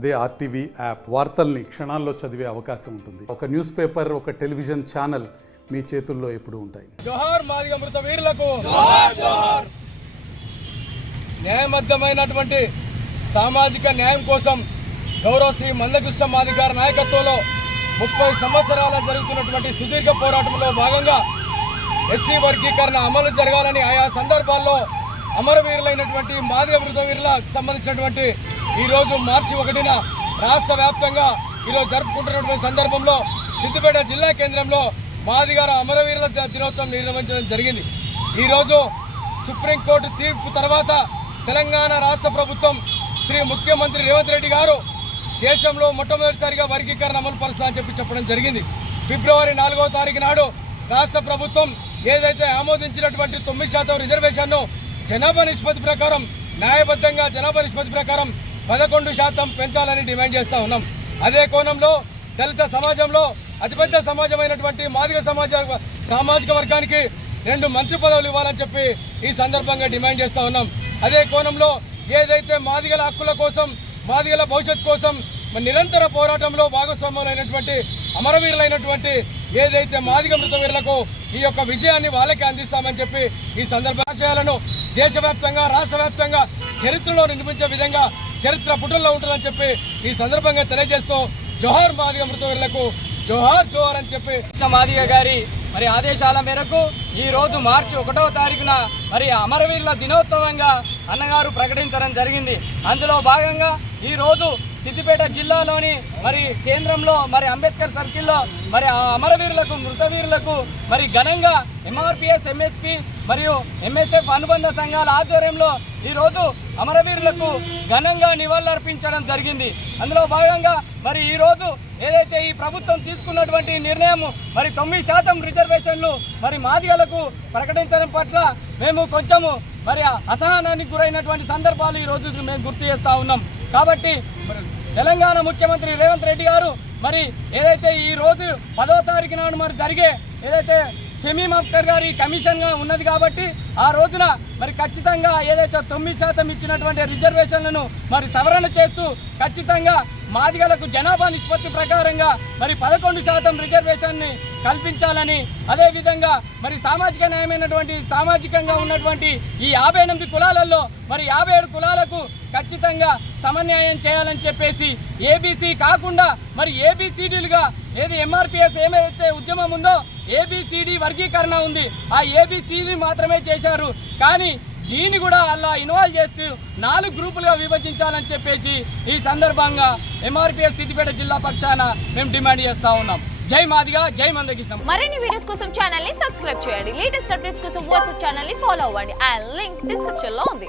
అదే RTV app వార్తల్ని క్షణాల్లో చదివే అవకాశం ఉంటుంది. ఒక న్యూస్ పేపర్ ఒక టెలివిజన్ ఛానల్ మీ చేతుల్లో ఎప్పుడు ఉంటాయి. జోహార్ మాది అమృత వీరులకు. న్యాయబద్ధమైనటువంటి సామాజిక న్యాయం కోసం గౌరవ శ్రీ మందకృష్ణ మాదిగారి నాయకత్వంలో ముప్పై సంవత్సరాల జరుగుతున్నటువంటి సుదీర్ఘ పోరాటంలో భాగంగా ఎస్సీ వర్గీకరణ అమలు జరగాలని ఆయా సందర్భాల్లో అమరవీరులైనటువంటి మాదిగ మృతవీరులకు సంబంధించినటువంటి ఈరోజు మార్చి ఒకటిన రాష్ట్ర వ్యాప్తంగా ఈరోజు జరుపుకుంటున్నటువంటి సందర్భంలో సిద్దిపేట జిల్లా కేంద్రంలో మాదిగార అమరవీరుల దినోత్సవం నిర్వహించడం జరిగింది. ఈరోజు సుప్రీంకోర్టు తీర్పు తర్వాత తెలంగాణ రాష్ట్ర ప్రభుత్వం శ్రీ ముఖ్యమంత్రి రేవంత్ రెడ్డి గారు దేశంలో మొట్టమొదటిసారిగా వర్గీకరణ అమలు పరుస్తుందని చెప్పి చెప్పడం జరిగింది. ఫిబ్రవరి నాలుగవ తారీఖు నాడు రాష్ట్ర ప్రభుత్వం ఏదైతే ఆమోదించినటువంటి తొమ్మిది శాతం రిజర్వేషన్ను జనాభా నిష్పత్తి ప్రకారం న్యాయబద్ధంగా జనాభా నిష్పత్తి ప్రకారం పదకొండు శాతం పెంచాలని డిమాండ్ చేస్తూ ఉన్నాం. అదే కోణంలో దళిత సమాజంలో అతిపెద్ద సమాజమైనటువంటి మాదిగ సమాజ సామాజిక వర్గానికి రెండు మంత్రి పదవులు ఇవ్వాలని చెప్పి ఈ సందర్భంగా డిమాండ్ చేస్తూ ఉన్నాం. అదే కోణంలో ఏదైతే మాదిగల హక్కుల కోసం మాదిగల భవిష్యత్ కోసం నిరంతర పోరాటంలో భాగస్వాములైనటువంటి అమరవీరులైనటువంటి ఏదైతే మాదిగ మృత వీరులకు ఈ యొక్క విజయాన్ని వాళ్ళకే అందిస్తామని చెప్పి ఈ సందర్భ ఆశయాలను దేశవ్యాప్తంగా రాష్ట్ర వ్యాప్తంగా చరిత్రలో నిర్మించే విధంగా చరిత్ర పుటల్లో ఉంటుందని చెప్పి ఈ సందర్భంగా తెలియజేస్తూ జోహార్ మాదిగ మృతులకు జోహార్ జోహార్ అని చెప్పి మాదిగ గారి మరి ఆదేశాల మేరకు ఈ రోజు మార్చి ఒకటవ తారీఖున మరి అమరవీరుల దినోత్సవంగా అన్నగారు ప్రకటించడం జరిగింది. అందులో భాగంగా ఈ రోజు సిద్దిపేట జిల్లాలోని మరి కేంద్రంలో మరి అంబేద్కర్ సర్కిల్లో మరి ఆ అమరవీరులకు మృతవీరులకు మరి ఘనంగా ఎంఆర్పిఎస్ ఎంఎస్పి మరియు ఎంఎస్ఎఫ్ అనుబంధ సంఘాల ఆధ్వర్యంలో ఈరోజు అమరవీరులకు ఘనంగా నివాళులర్పించడం జరిగింది. అందులో భాగంగా మరి ఈ రోజు ఏదైతే ఈ ప్రభుత్వం తీసుకున్నటువంటి నిర్ణయం మరి తొమ్మిది శాతం రిజర్వేషన్లు మరి మాదిగలకు ప్రకటించడం పట్ల మేము కొంచెము మరి అసహనానికి గురైనటువంటి సందర్భాలు ఈ మేము గుర్తు చేస్తా ఉన్నాం. కాబట్టి తెలంగాణ ముఖ్యమంత్రి రేవంత్ రెడ్డి గారు మరి ఏదైతే ఈ రోజు పదో తారీఖు నాడు మరి జరిగే ఏదైతే షమీమ్ అఖ్తర్ గారి కమిషన్గా ఉన్నది కాబట్టి ఆ రోజున మరి ఖచ్చితంగా ఏదైతే తొమ్మిది శాతం ఇచ్చినటువంటి రిజర్వేషన్లను మరి సవరణ చేస్తూ ఖచ్చితంగా మాదిగలకు జనాభా నిష్పత్తి ప్రకారంగా మరి పదకొండు శాతం రిజర్వేషన్ని కల్పించాలని అదేవిధంగా మరి సామాజిక న్యాయమైనటువంటి సామాజికంగా ఉన్నటువంటి ఈ యాభై ఎనిమిది కులాలలో మరి యాభై ఏడు కులాలకు ఖచ్చితంగా సమన్యాయం చేయాలని చెప్పేసి ఏబీసీ కాకుండా మరి ఏబీసీడీలుగా ఏది ఎంఆర్పిఎస్ ఏమైతే ఉద్యమం ఉందో ఏబిసిడి వర్గీకరణ ఉంది. ఆ ఏబిసిడి మాత్రమే చేశారు. కానీ దీన్ని కూడా అలా ఇన్వాల్వ్ చేస్తూ నాలుగు గ్రూపులుగా విభజించాలని చెప్పేసి ఈ సందర్భంగా ఎంఆర్పిఎస్ సిద్దిపేట జిల్లా పక్షాన మేము డిమాండ్ చేస్తా ఉన్నాం. జై మాదిగా జై మందకృష్ణ. మరిన్ని వీడియోస్ కోసం ఛానల్ని సబ్స్క్రైబ్ చేయండి. లేటెస్ట్ అప్డేట్స్ కోసం వాట్సాప్ ఛానల్ని ఫాలో అవ్వండి. అండ్ లింక్ డిస్క్రిప్షన్లో ఉంది.